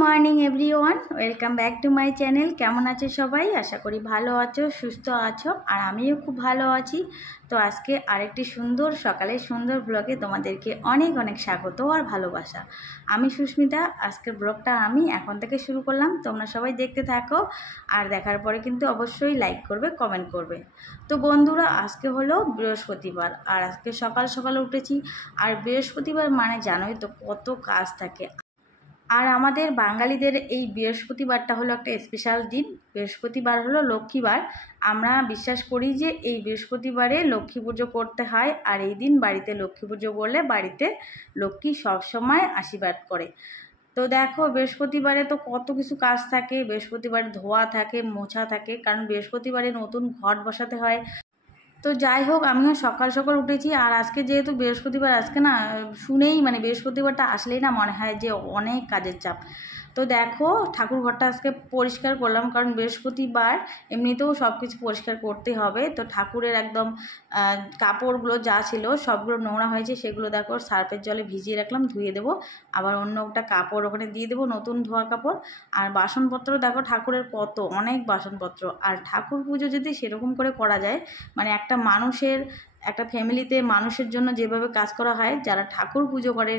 Morning everyone, welcome back to my channel. কেমন আছো সবাই? আশা করি ভালো আছো, সুস্থ আছো, আর আমিও খুব ভালো আছি। তো আজকে আরেকটি সুন্দর সকালে সুন্দর ব্লগে তোমাদেরকে অনেক অনেক স্বাগত আর ভালোবাসা। আমি সুস্মিতা। আজকের ব্লগটা আমি এখন থেকে শুরু করলাম, তোমরা সবাই দেখতে থাকো, আর দেখার পরে কিন্তু অবশ্যই লাইক করবে, কমেন্ট করবে। তো বন্ধুরা, আজকে হলো বৃহস্পতিবার, আর আজকে সকাল সকাল উঠেছি। আর বৃহস্পতিবার মানে জানোই তো কত কাজ থাকে। আর আমাদের বাঙালিদের এই বৃহস্পতিবারটা হলো একটা স্পেশাল দিন। বৃহস্পতিবার হলো লক্ষ্মীবার। আমরা বিশ্বাস করি যে এই বৃহস্পতিবারে লক্ষ্মী পুজো করতে হয়, আর এই দিন বাড়িতে লক্ষ্মী পুজো করলে বাড়িতে লক্ষ্মী সবসময় আশীর্বাদ করে। তো দেখো, বৃহস্পতিবারে তো কত কিছু কাজ থাকে। বৃহস্পতিবারে ধোয়া থাকে, মোছা থাকে, কারণ বৃহস্পতিবারে নতুন ঘট বসাতে হয়। তো যাই হোক, আমিও সকাল সকাল উঠেছি। আর আজকে যেহেতু বৃহস্পতিবার, আজকে না শুনেই মানে বৃহস্পতিবারটা আসলেই না মনে হয় যে অনেক কাজের চাপ। তো দেখো, ঠাকুর ঘরটা আজকে পরিষ্কার করলাম, কারণ বৃহস্পতিবার এমনিতেও সব কিছু পরিষ্কার করতে হবে। তো ঠাকুরের একদম কাপড়গুলো যা ছিল সবগুলো নোংরা হয়েছে, সেগুলো দেখো সার্ফের জলে ভিজিয়ে রাখলাম, ধুয়ে দেবো। আবার অন্য একটা কাপড় ওখানে দিয়ে দেবো, নতুন ধোয়া কাপড়। আর বাসনপত্র দেখো, ঠাকুরের কত অনেক বাসনপত্র। আর ঠাকুর পুজো যদি সেরকম করে করা যায়, মানে একটা মানুষের, একটা ফ্যামিলিতে মানুষের জন্য যেভাবে কাজ করা হয়, যারা ঠাকুর পুজো করে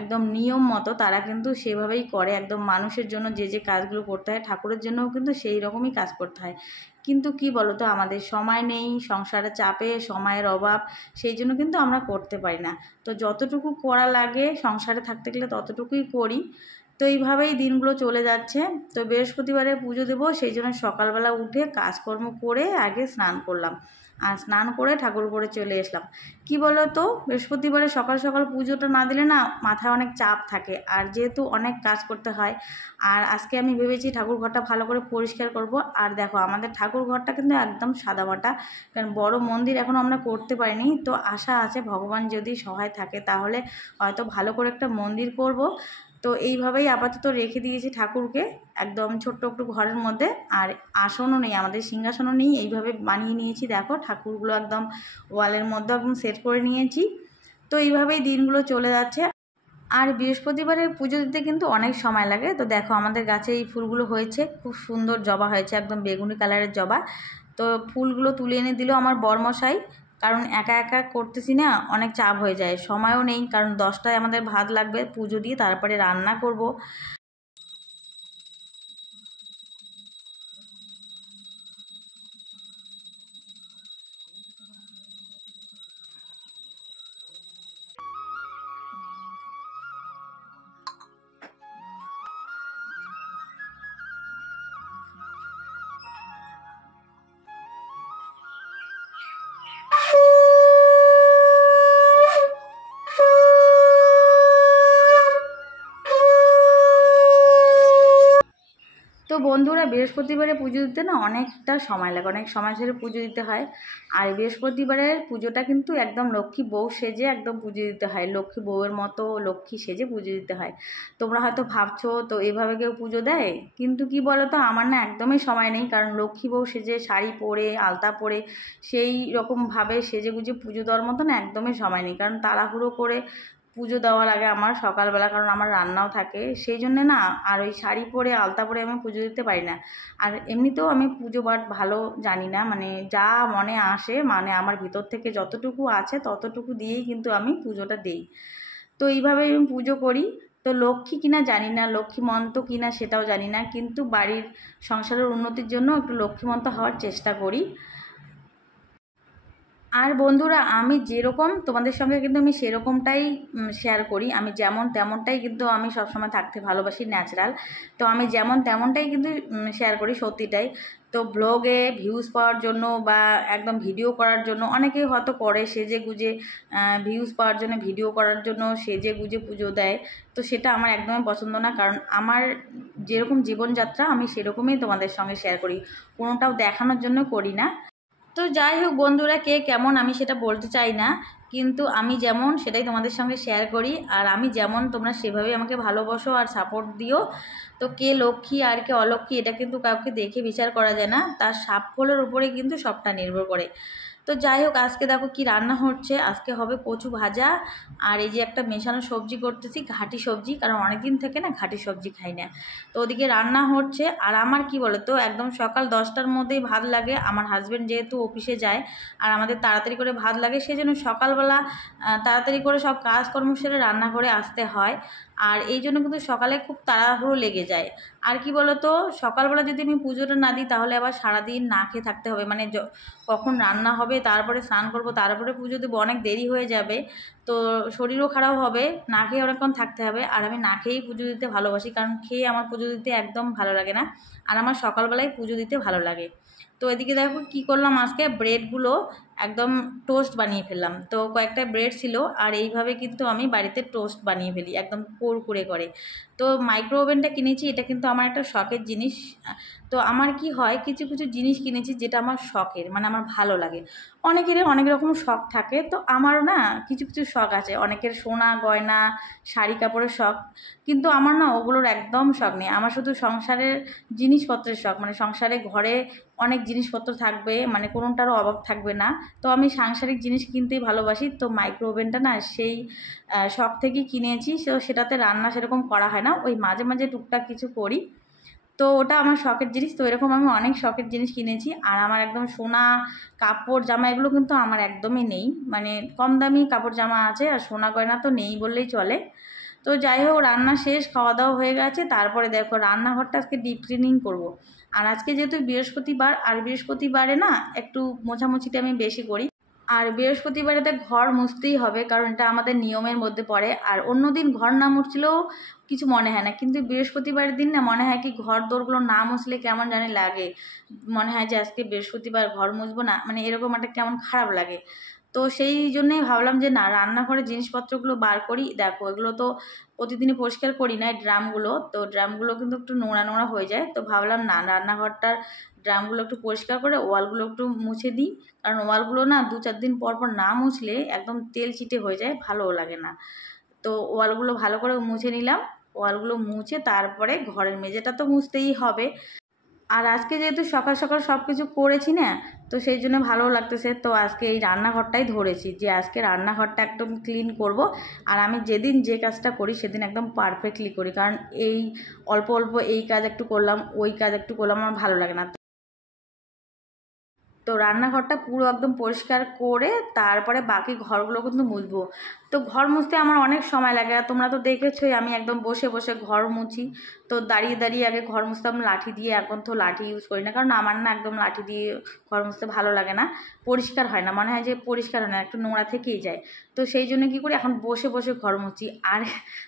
একদম নিয়ম মতো, তারা কিন্তু সেভাবেই করে। একদম মানুষের জন্য যে যে কাজগুলো করতে হয়, ঠাকুরের জন্যও কিন্তু সেই রকমই কাজ করতে হয়। কিন্তু কি বলো তো, আমাদের সময় নেই, সংসারের চাপে সময়ের অভাব, সেই জন্য কিন্তু আমরা করতে পারি না। তো যতটুকু করা লাগে সংসারে থাকতে গেলে ততটুকুই করি। তো এইভাবেই দিনগুলো চলে যাচ্ছে। তো বৃহস্পতিবারে পুজো দেবো, সেই জন্য সকালবেলা উঠে কাজকর্ম করে আগে স্নান করলাম, আর স্নান করে ঠাকুর করে চলে এসলাম। কি বলো তো, বৃহস্পতিবারে সকাল সকাল পুজোটা না দিলে না মাথায় অনেক চাপ থাকে, আর যেহেতু অনেক কাজ করতে হয়। আর আজকে আমি ভেবেছি ঠাকুর ঘরটা ভালো করে পরিষ্কার করব। আর দেখো, আমাদের ঠাকুর ঘরটা কিন্তু একদম সাদামাটা, কারণ বড় মন্দির এখনও আমরা করতে পারিনি। তো আশা আছে ভগবান যদি সহায় থাকে তাহলে হয়তো ভালো করে একটা মন্দির করব। তো এইভাবেই আপাতত রেখে দিয়েছি ঠাকুরকে একদম ছোট্ট একটু ঘরের মধ্যে। আর আসনও নেই, আমাদের সিংহাসনও নেই, এইভাবে বানিয়ে নিয়েছি। দেখো, ঠাকুরগুলো একদম ওয়ালের মধ্যে একদম সেট করে নিয়েছি। তো এইভাবেই দিনগুলো চলে যাচ্ছে। আর বৃহস্পতিবারের পুজো দিতে কিন্তু অনেক সময় লাগে। তো দেখো, আমাদের গাছে এই ফুলগুলো হয়েছে, খুব সুন্দর জবা হয়েছে, একদম বেগুনি কালারের জবা। তো ফুলগুলো তুলে এনে দিল আমার বরমশাই, কারণ একা একা করতেছি না, অনেক চাপ হয়ে যায়, সময়ও নেই, কারণ 10টায় আমাদের ভাত লাগবে, পুজো দিয়ে তারপরে রান্না করব। তো বন্ধুরা, বৃহস্পতিবারে পুজো দিতে না অনেকটা সময় লাগে, অনেক সময় ধরে পুজো দিতে হয়। আর বৃহস্পতিবারের পুজোটা কিন্তু একদম লক্ষ্মী বউ সেজে একদম পুজো দিতে হয়, লক্ষ্মী বউয়ের মতো লক্ষ্মী সেজে পুজো দিতে হয়। তোমরা হয়তো ভাবছো তো এভাবে কেউ পুজো দেয়, কিন্তু কি বলো তো, আমার না একদমই সময় নেই, কারণ লক্ষ্মী বউ সেজে শাড়ি পরে আলতা পরে সেই রকমভাবে সেজে গুজে পুজো দেওয়ার মতো না একদমই সময় নেই, কারণ তাড়াহুড়ো করে পুজো দেওয়া লাগে আমার সকালবেলা, কারণ আমার রান্নাও থাকে, সেই জন্যে না আর ওই শাড়ি পরে আলতা পরে আমি পুজো দিতে পারি না। আর এমনিতেও আমি পুজো পাঠ ভালো জানি না, মানে যা মনে আসে, মানে আমার ভিতর থেকে যতটুকু আছে ততটুকু দিয়েই কিন্তু আমি পুজোটা দিই। তো এইভাবেই আমি পুজো করি। তো লক্ষ্মী কিনা জানি না, লক্ষ্মীমন্ত কিনা সেটাও জানি না, কিন্তু বাড়ির সংসারের উন্নতির জন্য একটু লক্ষ্মীমন্ত হওয়ার চেষ্টা করি। আর বন্ধুরা, আমি যেরকম তোমাদের সঙ্গে কিন্তু আমি সেরকমটাই শেয়ার করি, আমি যেমন তেমনটাই কিন্তু আমি সবসময় থাকতে ভালোবাসি, ন্যাচারাল। তো আমি যেমন তেমনটাই কিন্তু শেয়ার করি, সত্যিটাই। তো ব্লগে ভিউজ পাওয়ার জন্য বা একদম ভিডিও করার জন্য অনেকেই হয়তো করে সেজে গুজে, ভিউজ পাওয়ার জন্য ভিডিও করার জন্য সেজে গুজে পুজো দেয়। তো সেটা আমার একদমই পছন্দ না, কারণ আমার যেরকম জীবনযাত্রা আমি সেরকমই তোমাদের সঙ্গে শেয়ার করি, কোনোটাও দেখানোর জন্য করি না। তো যাই হোক বন্ধুরা, কে কেমন আমি সেটা বলতে চাই না, কিন্তু আমি যেমন সেটাই তোমাদের সঙ্গে শেয়ার করি। আর আমি যেমন, তোমরা সেভাবেই আমাকে ভালোবাসো আর সাপোর্ট দিও। তো কে লক্ষ্মী আর কে অলক্ষ্মী এটা কিন্তু কাউকে দেখে বিচার করা যায় না, তার সাফল্যের উপরে কিন্তু সবটা নির্ভর করে। তো যাই হোক, আজকে দেখো কি রান্না হচ্ছে। আজকে হবে কচু ভাজা, আর এই যে একটা মেশানো সবজি করতেছি, ঘাটি সবজি, কারণ অনেকদিন থেকে না ঘাটি সবজি খাই না। তো ওদিকে রান্না হচ্ছে। আর আমার কি বলে তো, একদম সকাল 10টার মধ্যেই ভাত লাগে। আমার হাজব্যান্ড যেহেতু অফিসে যায় আর আমাদের তাড়াতাড়ি করে ভাত লাগে, সেই জন্য সকালবেলা তাড়াতাড়ি করে সব কাজকর্ম সেরে রান্না করে আসতে হয়। আর এই জন্য কিন্তু সকালে খুব তাড়াহুড়ো লেগে যায়। আর কি বলতো, সকালবেলা যদি আমি পুজোটা না দিই তাহলে আবার সারাদিন না খেয়ে থাকতে হবে, মানে কখন রান্না হবে, তারপরে স্নান করব, তারপরে পুজো দেবো, অনেক দেরি হয়ে যাবে। তো শরীরও খারাপ হবে, না খেয়ে অনেকক্ষণ থাকতে হবে। আর আমি না খেয়েই পুজো দিতে ভালোবাসি, কারণ খেয়ে আমার পুজো দিতে একদম ভালো লাগে না। আর আমার সকালবেলায় পুজো দিতে ভালো লাগে। তো এদিকে দেখো কি করলাম, আজকে ব্রেডগুলো একদম টোস্ট বানিয়ে ফেললাম। তো কয়েকটা ব্রেড ছিল, আর এইভাবে কিন্তু আমি বাড়িতে টোস্ট বানিয়ে ফেলি একদম কুরকুরে করে। তো মাইক্রো ওভেনটা কিনেছি, এটা কিন্তু আমার একটা শখের জিনিস। তো আমার কি হয়, কিছু কিছু জিনিস কিনেছি যেটা আমার শখের, মানে আমার ভালো লাগে। অনেকেরই অনেক রকম শখ থাকে, তো আমারও না কিছু কিছু শখ আছে। অনেকের সোনা গয়না, শাড়ি কাপড়ের শখ, কিন্তু আমার না ওগুলোর একদম শখ নেই। আমার শুধু সংসারের জিনিসপত্রের শখ, মানে সংসারে ঘরে অনেক জিনিসপত্র থাকবে, মানে কোনোটারও অভাব থাকবে না। তো আমি সাংসারিক জিনিস কিনতেই ভালোবাসি। তো মাইক্রো ওভেনটা না সেই শখ থেকেই কিনেছি। তো সেটাতে রান্না সেরকম করা হয় না, ওই মাঝে মাঝে টুকটাক কিছু করি। তো ওটা আমার শখের জিনিস। তো এরকম আমি অনেক শখের জিনিস কিনেছি। আর আমার একদম সোনা কাপড় জামা এগুলো কিন্তু আমার একদমই নেই, মানে কম দামি কাপড় জামা আছে, আর সোনা গয়না তো নেই বললেই চলে। তো যাই হোক, রান্না শেষ, খাওয়া দাওয়া হয়ে গেছে। তারপরে দেখো রান্নাঘরটা আজকে ডিপ ক্লিনিং করবো। আর আজকে যেহেতু বৃহস্পতিবার, আর বৃহস্পতিবারে না একটু মোছামুছিটা আমি বেশি করি। আর বৃহস্পতিবারেতে ঘর মুছতেই হবে, কারণ এটা আমাদের নিয়মের মধ্যে পড়ে। আর অন্য দিন ঘর না মুছলেও কিছু মনে হয় না, কিন্তু বৃহস্পতিবারের দিন না মনে হয় কি ঘর দোরগুলো না মুছলে কেমন জানি লাগে। মনে হয় যে আজকে বৃহস্পতিবার ঘর মুছবো না, মানে এরকম একটা কেমন খারাপ লাগে। তো সেই জন্যই ভাবলাম যে না, রান্নাঘরের জিনিসপত্রগুলো বার করি। দেখো এগুলো তো প্রতিদিনই পরিষ্কার করি না, এই ড্রামগুলো, তো ড্রামগুলো কিন্তু একটু নোংরা নোংরা হয়ে যায়। তো ভাবলাম না, রান্নাঘরটার ড্রামগুলো একটু পরিষ্কার করে ওয়ালগুলো একটু মুছে দিই। কারণ ওয়ালগুলো না 2-4 দিন পর পর না মুছলে একদম তেল চিটে হয়ে যায়, ভালোও লাগে না। তো ওয়ালগুলো ভালো করে মুছে নিলাম। ওয়ালগুলো মুছে তারপরে ঘরের মেঝেটা তো মুছতেই হবে। আর আজকে যেহেতু সকাল সকাল সব কিছু করেছি না, তো সেই জন্য ভালো লাগতেছে। তো আজকে এই রান্নাঘরটাই ধরেছি যে আজকে রান্নাঘরটা একদম ক্লিন করব। আর আমি যেদিন যে কাজটা করি সেদিন একদম পারফেক্টলি করি, কারণ এই অল্প অল্প এই কাজ একটু করলাম, ওই কাজ একটু করলাম, আমার ভালো লাগে না। তো রান্নাঘরটা পুরো একদম পরিষ্কার করে তারপরে বাকি ঘরগুলো কিন্তু মুছবো। তো ঘর মুছতে আমার অনেক সময় লাগে, আর তোমরা তো দেখেছোই আমি একদম বসে বসে ঘর মুছি। তো দাঁড়িয়ে দাঁড়িয়ে আগে ঘর মুছতাম লাঠি দিয়ে, এখন তো লাঠি ইউজ করি না, কারণ আমার না একদম লাঠি দিয়ে ঘর মুছতে ভালো লাগে না, পরিষ্কার হয় না, মনে হয় যে পরিষ্কার হয় না, একটু নোংরা থেকেই যায়। তো সেই জন্য কী করি, এখন বসে বসে ঘর মুছি। আর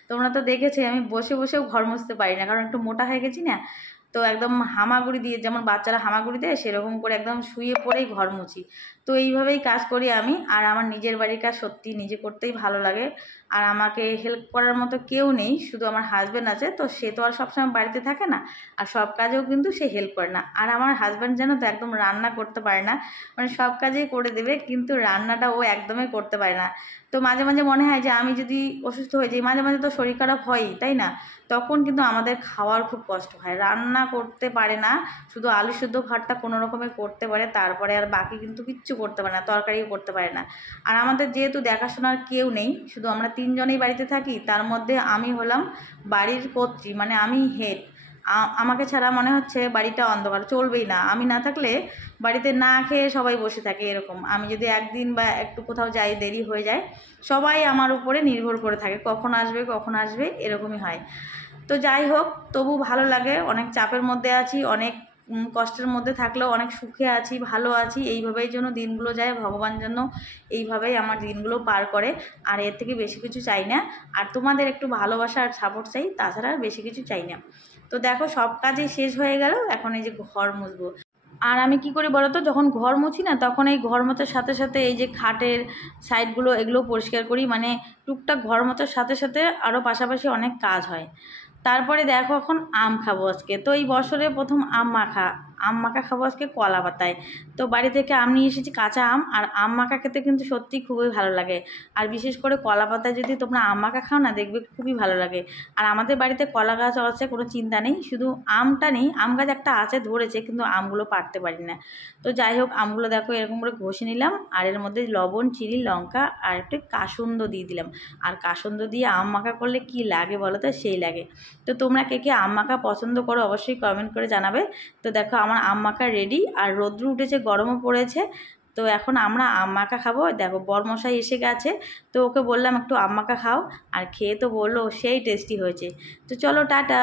তোমরা তো দেখেছোই আমি বসে বসেও ঘর মুছতে পারি না, কারণ একটু মোটা হয়ে গেছি না। তো একদম হামাগুড়ি দিয়ে, যেমন বাচ্চারা হামাগুড়ি দেয় সেরকম করে একদম শুয়ে পড়েই ঘর মুছি। তো এইভাবেই কাজ করি আমি। আর আমার নিজের বাড়ির কাজ সত্যি নিজে করতেই ভালো লাগে। আর আমাকে হেল্প করার মতো কেউ নেই, শুধু আমার হাজব্যান্ড আছে। তো সে তো আর সবসময় বাড়িতে থাকে না, আর সব কাজেও কিন্তু সে হেল্প করে না। আর আমার হাজব্যান্ড জানো তো একদম রান্না করতে পারে না, মানে সব কাজেই করে দেবে কিন্তু রান্নাটা ও একদমই করতে পারে না। তো মাঝে মাঝে মনে হয় যে আমি যদি অসুস্থ হয়ে যাই, মাঝে মাঝে তো শরীর খারাপ হয়ই, তাই না? তখন কিন্তু আমাদের খাওয়ার খুব কষ্ট হয়। রান্না করতে পারে না, শুধু আলু সিদ্ধ ভাতটা কোনো রকমে করতে পারে, তারপরে আর বাকি কিন্তু কিচ্ছু করতে পারে না, তরকারিও করতে পারে না। আর আমাদের যেহেতু দেখাশোনার কেউ নেই, শুধু আমরা 3জনেই বাড়িতে থাকি, তার মধ্যে আমি হলাম বাড়ির কর্ত্রী, মানে আমি হেড। আমাকে ছাড়া মনে হচ্ছে বাড়িটা অন্ধকার, চলবেই না। আমি না থাকলে বাড়িতে না খেয়ে সবাই বসে থাকে এরকম। আমি যদি একদিন বা একটু কোথাও যাই, দেরি হয়ে যায়, সবাই আমার উপরে নির্ভর করে থাকে, কখন আসবে কখন আসবে, এরকমই হয়। তো যাই হোক, তবু ভালো লাগে। অনেক চাপের মধ্যে আছি, অনেক কষ্টের মধ্যে থাকলেও অনেক সুখে আছি, ভালো আছি। এইভাবেই যেন দিনগুলো যায়, ভগবান যেন এইভাবেই আমার দিনগুলো পার করে। আর এর থেকে বেশি কিছু চাই না। আর তোমাদের একটু ভালোবাসা আর সাপোর্ট চাই, তাছাড়া আর বেশি কিছু চাই না। তো দেখো সব কাজই শেষ হয়ে গেল, এখন এই যে ঘর মুছবো। আর আমি কি করি বলো তো, যখন ঘর মুছি না তখন এই ঘর মোছার সাথে সাথে এই যে খাটের সাইডগুলো এগুলো পরিষ্কার করি, মানে টুকটাক ঘর মোছার সাথে সাথে আরও পাশাপাশি অনেক কাজ হয়। তারপরে দেখো এখন আম খাবো আজকে, তো এই বছরে প্রথম আম মাখা। আম মাখা খাবো আজকে কলা পাতায়। তো বাড়ি থেকে আম নিয়ে এসেছি, কাঁচা আম, আর আম মাখা খেতে কিন্তু সত্যিই খুবই ভালো লাগে। আর বিশেষ করে কলা পাতায় যদি তোমরা আম মাখা খাও না, দেখবে খুবই ভালো লাগে। আর আমাদের বাড়িতে কলা গাছ আছে, কোনো চিন্তা নেই, শুধু আমটা নেই, আম গাছ একটা আছে ধরেছে, কিন্তু আমগুলো পাড়তে পারি না। তো যাই হোক, আমগুলো দেখো এরকম করে ঘষে নিলাম, আর এর মধ্যে লবণ, চিনি, লঙ্কা আর একটু কাসুন্দ দিয়ে দিলাম। আর কাসুন্দ দিয়ে আম মাখা করলে কি লাগে বলো তো, সেই লাগে। তো তোমরা কে কে আম মাখা পছন্দ করো অবশ্যই কমেন্ট করে জানাবে। তো দেখো আমার আম মাখা রেডি, আর রৌদ্র উঠেছে, গরমও পড়েছে। তো এখন আমরা আম মাখা খাবো। দেখো বরমশাই এসে গেছে, তো ওকে বললাম একটু আম মাখা খাও, আর খেয়ে তো বললো সেই টেস্টি হয়েছে। তো চলো টাটা।